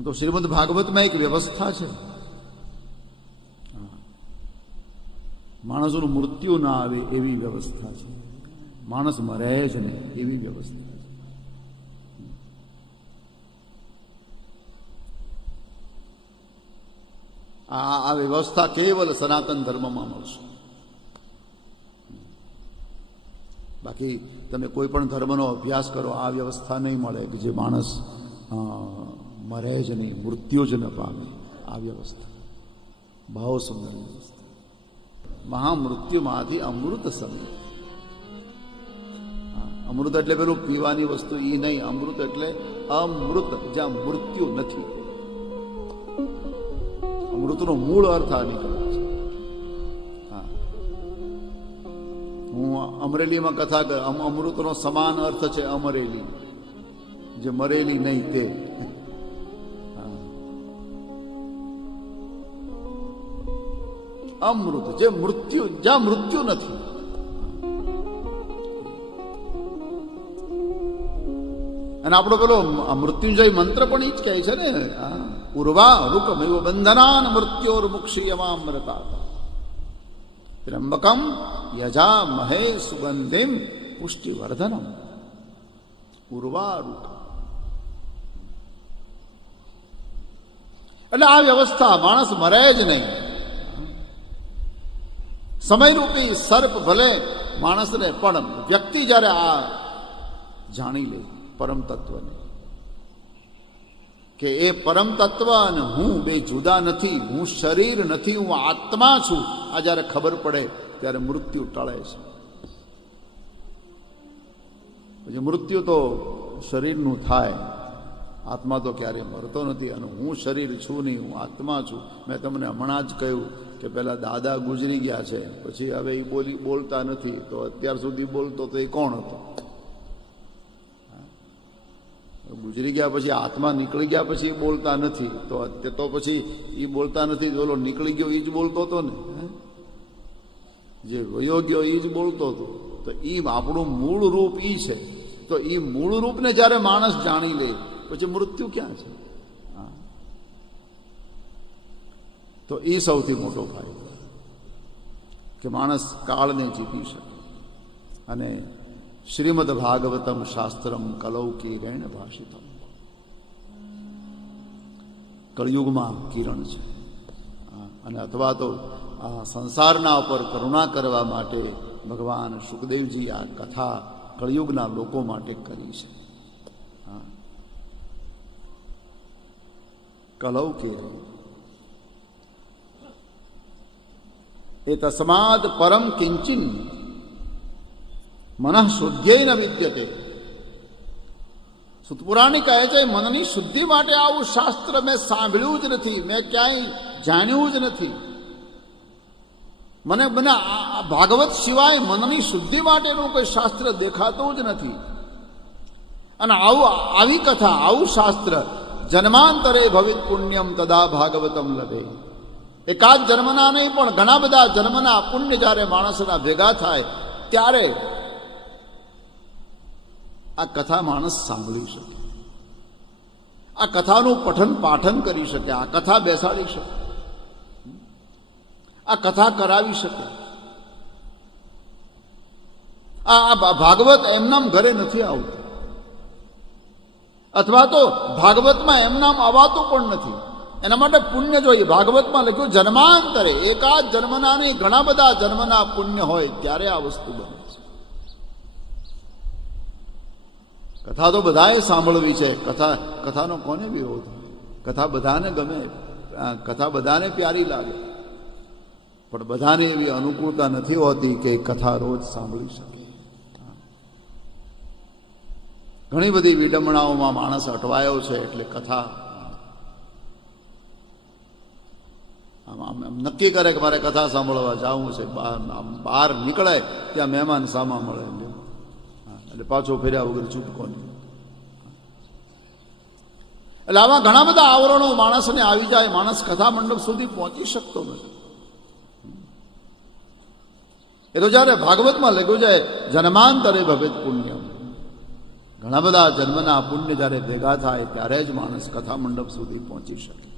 આમ તો શ્રીમદ ભાગવતમાં એક વ્યવસ્થા છે. માણસોનું મૃત્યુ ના આવે એવી વ્યવસ્થા છે. માણસ મરે જ ને એવી વ્યવસ્થા છે. આ આ વ્યવસ્થા કેવલ સનાતન ધર્મમાં મળશે. બાકી તમે કોઈ પણ ધર્મનો અભ્યાસ કરો, આ વ્યવસ્થા નહીં મળે કે જે માણસ મરે જ નહીં, મૃત્યુ જ ન પામે. આ વ્યવસ્થા. બહુ સુંદર વ્યવસ્થા. મહામૃત્યુમાંથી અમૃત સમય. અમૃત એટલે પેલું પીવાની વસ્તુ એ નહીં, અમૃત એટલે અમૃત, જ્યાં મૃત્યુ નથી. અમૃતનો મૂળ અર્થ આ નીકળે છે. હા અમરેલીમાં કથા કર, અમ- અમૃતનો સમાન અર્થ છે અમરેલી. જે મરેલી નહીં તે. અમૃત જે મૃત્યુ જ્યાં મૃત્યુ નથી અને આપણો પેલો મૃત્યુંજય મંત્ર પણ એ જ કહે છે ને હા. ઉર્વા રૂકમેવ બંધનાન મૃત્યોર મુક્ષીયમામૃતા ત્રંબકમ યજા મહે સુગંધિમ પુષ્ટિવર્ધનમ। ઉર્વારુક એટલે આ વ્યવસ્થા, માણસ મરે જ નહીં. સમયરૂપી સર્પ ભલે માણસને પણ વ્યક્તિ જ્યારે આ જાણી લે પરમ તત્વને, કે એ પરમ તત્વ અને હું બે જુદા નથી, હું શરીર નથી, હું આત્મા છું, આ જ્યારે ખબર પડે ત્યારે મૃત્યુ ટળે છે. પછી મૃત્યુ તો શરીરનું થાય, આત્મા તો ક્યારેય મરતો નથી અને હું શરીર છું નહીં, હું આત્મા છું. મેં તમને હમણાં જ કહ્યું કે પેલા દાદા ગુજરી ગયા છે. પછી હવે એ બોલી, બોલતા નથી. તો અત્યાર સુધી બોલતો તો એ કોણ હતો? ગુજરી ગયા પછી આત્મા નીકળી ગયા પછી બોલતા નથી. તો અત્યારે તો પછી એ બોલતા નથી. ઓલો નીકળી ગયો એ જ બોલતો હતો ને? જે વયો ગયો એ જ બોલતો હતો. તો એ આપણું મૂળ રૂપ એ છે. તો એ મૂળ રૂપને જ્યારે માણસ જાણી લે, પછી મૃત્યુ ક્યાં છે હા. તો એ સૌથી મોટો ફાયદો કે માણસ કાળને જીતી શકે. અને શ્રીમદ ભાગવતમ શાસ્ત્રમ કલૌકી રેણ ભાષિતમ. કળયુગમાં કિરણ છે. અને અથવા તો આ સંસારના ઉપર કરુણા કરવા માટે ભગવાન સુખદેવજી આ કથા કળયુગના લોકો માટે કરી છે. હા. કલૌકી એ તસ્માદ પરમ કિંચિન મન શુદ્ધ્યય વિદ્યતે સુતપુરાણી કહે છે મનની શુદ્ધિ માટે આવું શાસ્ત્ર મેં સાંભળ્યું જ નથી મેં ક્યાંય જાણ્યું જ નથી મને મને ભાગવત સિવાય મનની શુદ્ધિ માટેનું કોઈ શાસ્ત્ર દેખાતું જ નથી અને આવું આવી કથા આવું શાસ્ત્ર જન્માંતરે ભવિત પુણ્યમ તદા ભાગવતમ લભે એકાદ જન્મના નહીં, પણ ઘણા બધા જન્મના પુણ્ય જ્યારે માણસના ભેગા થાય, ત્યારે આ કથા માણસ સાંભળી શકે. આ કથાનું પઠન પાઠન કરી શકે, આ કથા બેસાડી શકે. આ કથા કરાવી શકે. આ ભાગવત એમનામ ઘરે નથી આવતું. અથવા તો ભાગવતમાં એમનામ અવાતું પણ નથી. એના માટે પુણ્ય જોઈએ. ભાગવતમાં લખ્યું, જન્માંતરે. એકાદ જન્મના નહીં, ઘણા બધા જન્મના પુણ્ય હોય, ત્યારે આ વસ્તુ બને છે. કથા તો બધાએ સાંભળવી છે. કથા, કથાનો કોને વિરોધ? કથા બધાને ગમે કથા બધાને પ્યારી લાગે. પણ બધાને એવી અનુકૂળતા નથી હોતી કે કથા રોજ સાંભળી શકે. ઘણી બધી વિડંબણાઓમાં માણસ અટવાયો છે એટલે કથા આમ આમ આમ નક્કી કરે કે મારે કથા સાંભળવા જવું છે. બહાર નીકળે ત્યાં મહેમાન સામા મળે એટલે એટલે પાછો ફેર્યા વગર છૂટકો નહીં. એટલે આવા ઘણા બધા આવરણો માણસને આવી જાય, માણસ કથા મંડપ સુધી પહોંચી શકતો નથી. એ તો જ્યારે ભાગવતમાં લખ્યું છે, જન્માંતરે ભવિત પુણ્ય ઘણા બધા જન્મના પુણ્ય જ્યારે ભેગા થાય, ત્યારે જ માણસ કથા મંડપ સુધી પહોંચી શકે.